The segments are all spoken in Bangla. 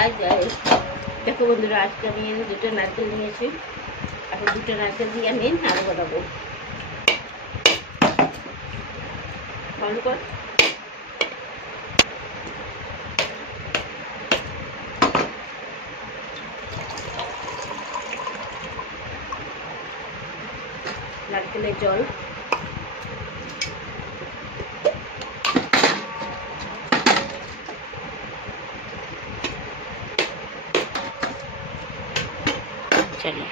আর দেখো বন্ধুরা, আজকে আমি দুটো নারকেল নিয়েছি। এখন দুটো নারকেল দিয়ে আমি নাড়ু বানাবো। ভালো কর নারকেলের জল, চলো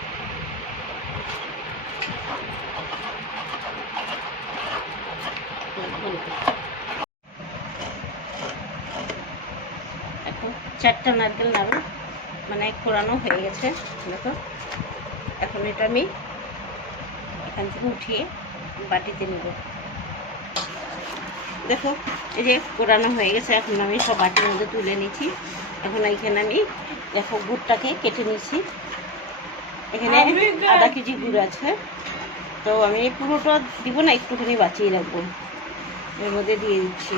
এখন 4টা নারকেল নাড়ু মানে কোরানো হয়ে গেছে। দেখো এখন এটা আমি এখান থেকে উঠিয়ে বাটিতে নেব। দেখো এই যে কোরানো হয়ে গেছে, এখন আমি সব বাটির মধ্যে তুলে নিচ্ছি। এখন এইখানে আমি দেখো গুড়টাকে কেটে নিচ্ছি। এখানে আধা কেজি গুড় আছে, তো আমি পুরোটা দিব না, একটুখানি বাঁচিয়ে রাখবো। এর মধ্যে দিয়ে দিচ্ছি।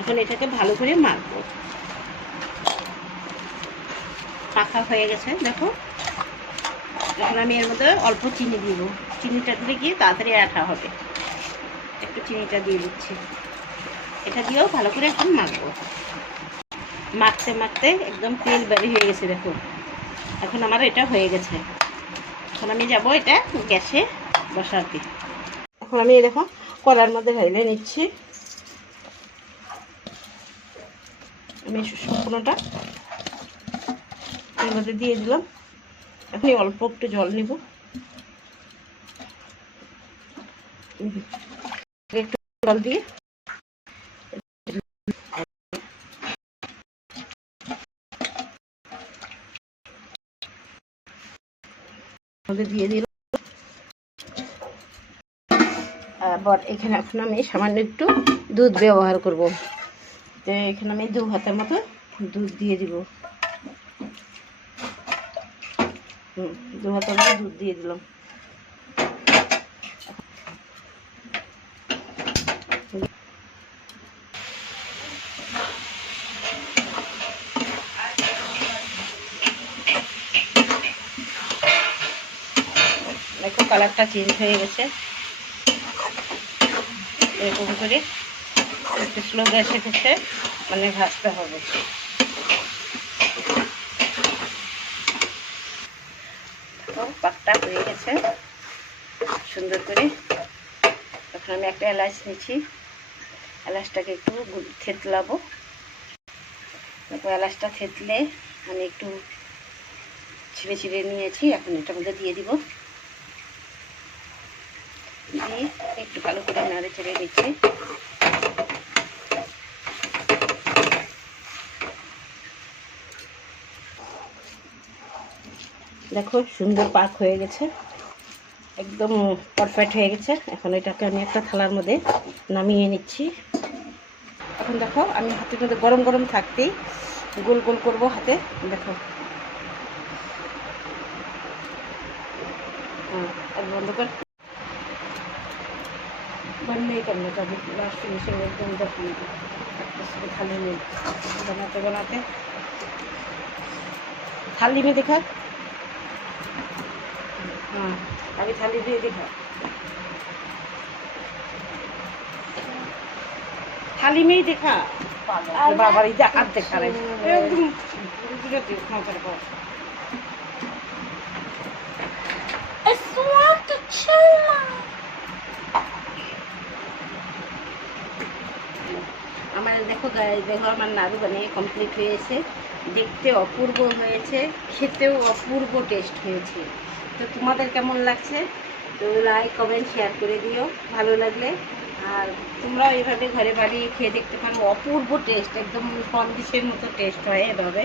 এখন এটাকে ভালো করে মাখবো। মাখা হয়ে গেছে দেখো। এখন আমি এর মধ্যে অল্প চিনি দিব। চিনিটা দিলে গিয়ে তাড়াতাড়ি আঠা হবে। একটু চিনিটা দিয়ে দিচ্ছি। এটা দিয়েও ভালো করে এখন মাখবো। মাখতে মাখতে একদম তেল বেরিয়ে হয়ে গেছে দেখো। এখন আমার এটা হয়ে গেছে। এখন আমি যাব এটা গ্যাসে বসাতে। এখন আমি দেখো কড়ার মধ্যে ঢেলে নিচ্ছি। আমি সম্পূর্ণটা এর মধ্যে দিয়ে দিলাম। এখন অল্প একটু জল নিব। একটু জল দিয়ে দিয়ে দিলাম। আবার এখানে এখন আমি সামান্য একটু দুধ ব্যবহার করব। তো এখানে আমি 2 হাতের মতো দুধ দিয়ে দিব। 2 হাতের মতো দুধ দিয়ে দিলাম। দেখো কালারটা চেঞ্জ হয়ে গেছে। এরকম করে একটু স্লো গ্যাসে ফেসে মানে ভাজতে হবে। তো পাকটা হয়ে গেছে সুন্দর করে। এখন আমি একটা এলাচ নিচ্ছি। এলাচটাকে একটু থেতলাবো। তারপর এলাচটা থেতলে আমি একটু ছিঁড়ে ছিঁড়ে নিয়েছি। এখন এটার মধ্যে দিয়ে দিব। দিয়ে একটু ভালো করে নাড়ে ছেড়ে দিচ্ছি। দেখো সুন্দর পাক হয়ে গেছে, একদম পারফেক্ট হয়ে গেছে। এখন এটাকে আমি একটা থালার মধ্যে নামিয়ে নিচ্ছি। এখন দেখো আমি হাতের মধ্যে গরম গরম থাকতেই গোল গোল করবো হাতে। দেখো আর বন্ধ কর। बंद नहीं करना था, अभी लास्ट फिनिशिंग एकदम 10 मिनट इसको थाली में बनाते बनाते। थाली में दिखा। हाँ अभी थाली भी दिखा। थाली में ही दिखा। बाबा इधर हाथ दिखा रहे एकदम पूरा देखना तेरे को। আমার দেখো গাইস, দেখো আমার নাড়ু বানিয়ে কমপ্লিট হয়েছে। দেখতে অপূর্ব হয়েছে, খেতেও অপূর্ব টেস্ট হয়েছে। তো তোমাদের কেমন লাগছে তো লাইক কমেন্ট শেয়ার করে দিও ভালো লাগলে। আর তোমরাও এইভাবে ঘরে বানিয়ে খেয়ে দেখতে পারো। অপূর্ব টেস্ট, একদম কম ডিশের মতো টেস্ট হয় এভাবে।